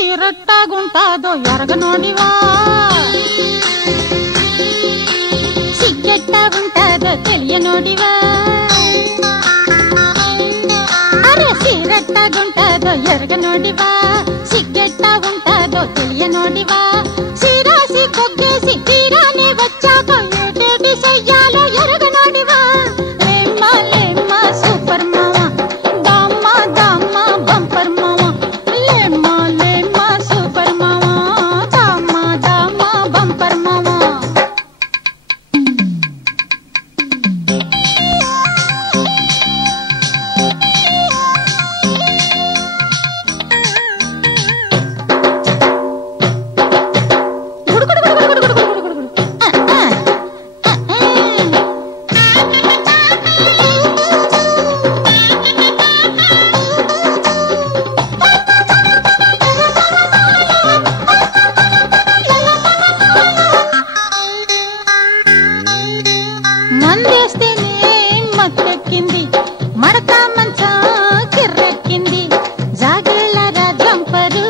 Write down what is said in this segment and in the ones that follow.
సీరట్టాగుంటాదో ఎరగనోడివా సిగ్గెట్టాగుంటాదో తెలియనోడివా అరే సీరట్టాగుంటాదో ఎరగనోడివా సిగ్గెట్టాగుంటాదో తెలియనోడివా సిరాసి కొగ్గేసి తీరానే వచ్చాక ఏటేటి చెయ్యాలో ఎరగనోడివా లేమ్మా లేమ్మా సూపర్ మావా దామ్మా దామ్మా బంపర్ మావా లేమ్మా లేమ్మా సూపర్ మావా దామ్మా దామ్మా బంపర్ మావా మందేస్తేనే మత్తెక్కింది మడత మంచా కిర్రెక్కింది జాగేళ్ళరా జంపరు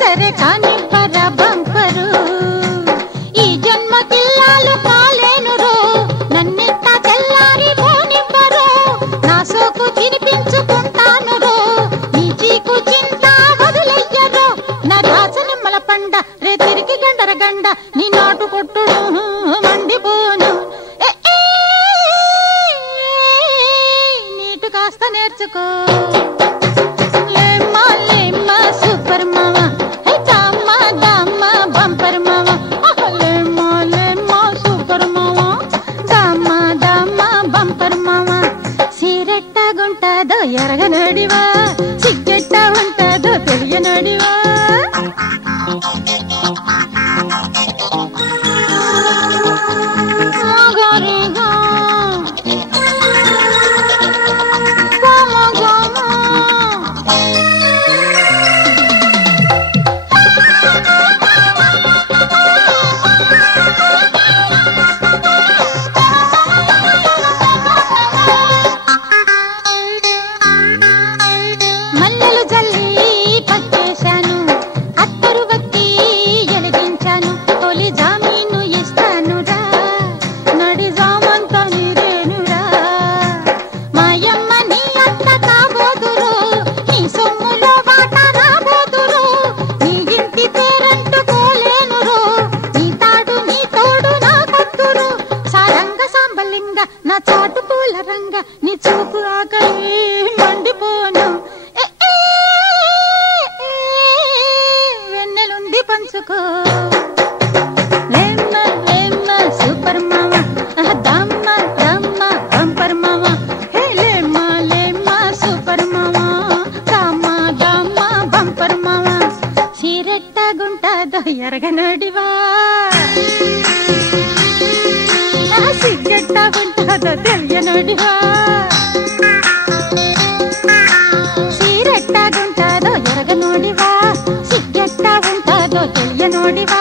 సరే కాని పర బంపరు ఈ జన్మ కిల్లాలు కాలేనురో నన్నెట్ట తెల్లారి పోనివ్వరు నా సోకు తినిపించుకుంటానురో నీ చీకు చింత వదిలెయ్యరు నా రాసనిమ్మల పండ రే తిరిగి గండర గండ నీ నాటు కొట్టుడు మండిపోను కాస్త నేర్చుకో లేమ్మా లేమ్మా సూపర్ మావా దామ్మా దామ్మా బంపర్ మావా లేమ్మా లేమ్మా సూపర్ మావా దామ్మా దామ్మా బంపర్ మావా సీరెట్టాగుంటాదో ఎరగనడివా సిగ్గెట్టా ఉంటాదో తెలియనడివా మల్లెలు జల్లి పచ్చేశాను అత్తరు వత్తి ఎలిగించాను తొలి జామీను ఇస్తానురా నడి జామంతా నీరేనురా మాయమ్మ నీ అత్త కాబోదురు నీ సొమ్ములో వాట రాబోదురు నీ ఇంటి పేరంటుకోలేనురు నీ తాడు నీ తోడు నా కొత్తురు సారంగ సాంబలింగ నా చాటు పూల రంగ నీ చూపు ఆకలి మండిపోను వెన్నెలుంది పంచుకో లేమ్మా లేమ్మా సూపర్ మావా దామ్మా దామ్మా బంపర్ మావా లేమ్మా లేమ్మా సూపర్ మావా దామ్మా దామ్మా బంపర్ మావా సీరెట్టాగుంటాదో ఎరగనడివా సిగ్గెట్టాగుంటాదో తెలియనడివా సీరెట్టాగుంటాదో ఎరగనోడివా సిగ్గెట్టా ఉంటాదో తెలియనోడివా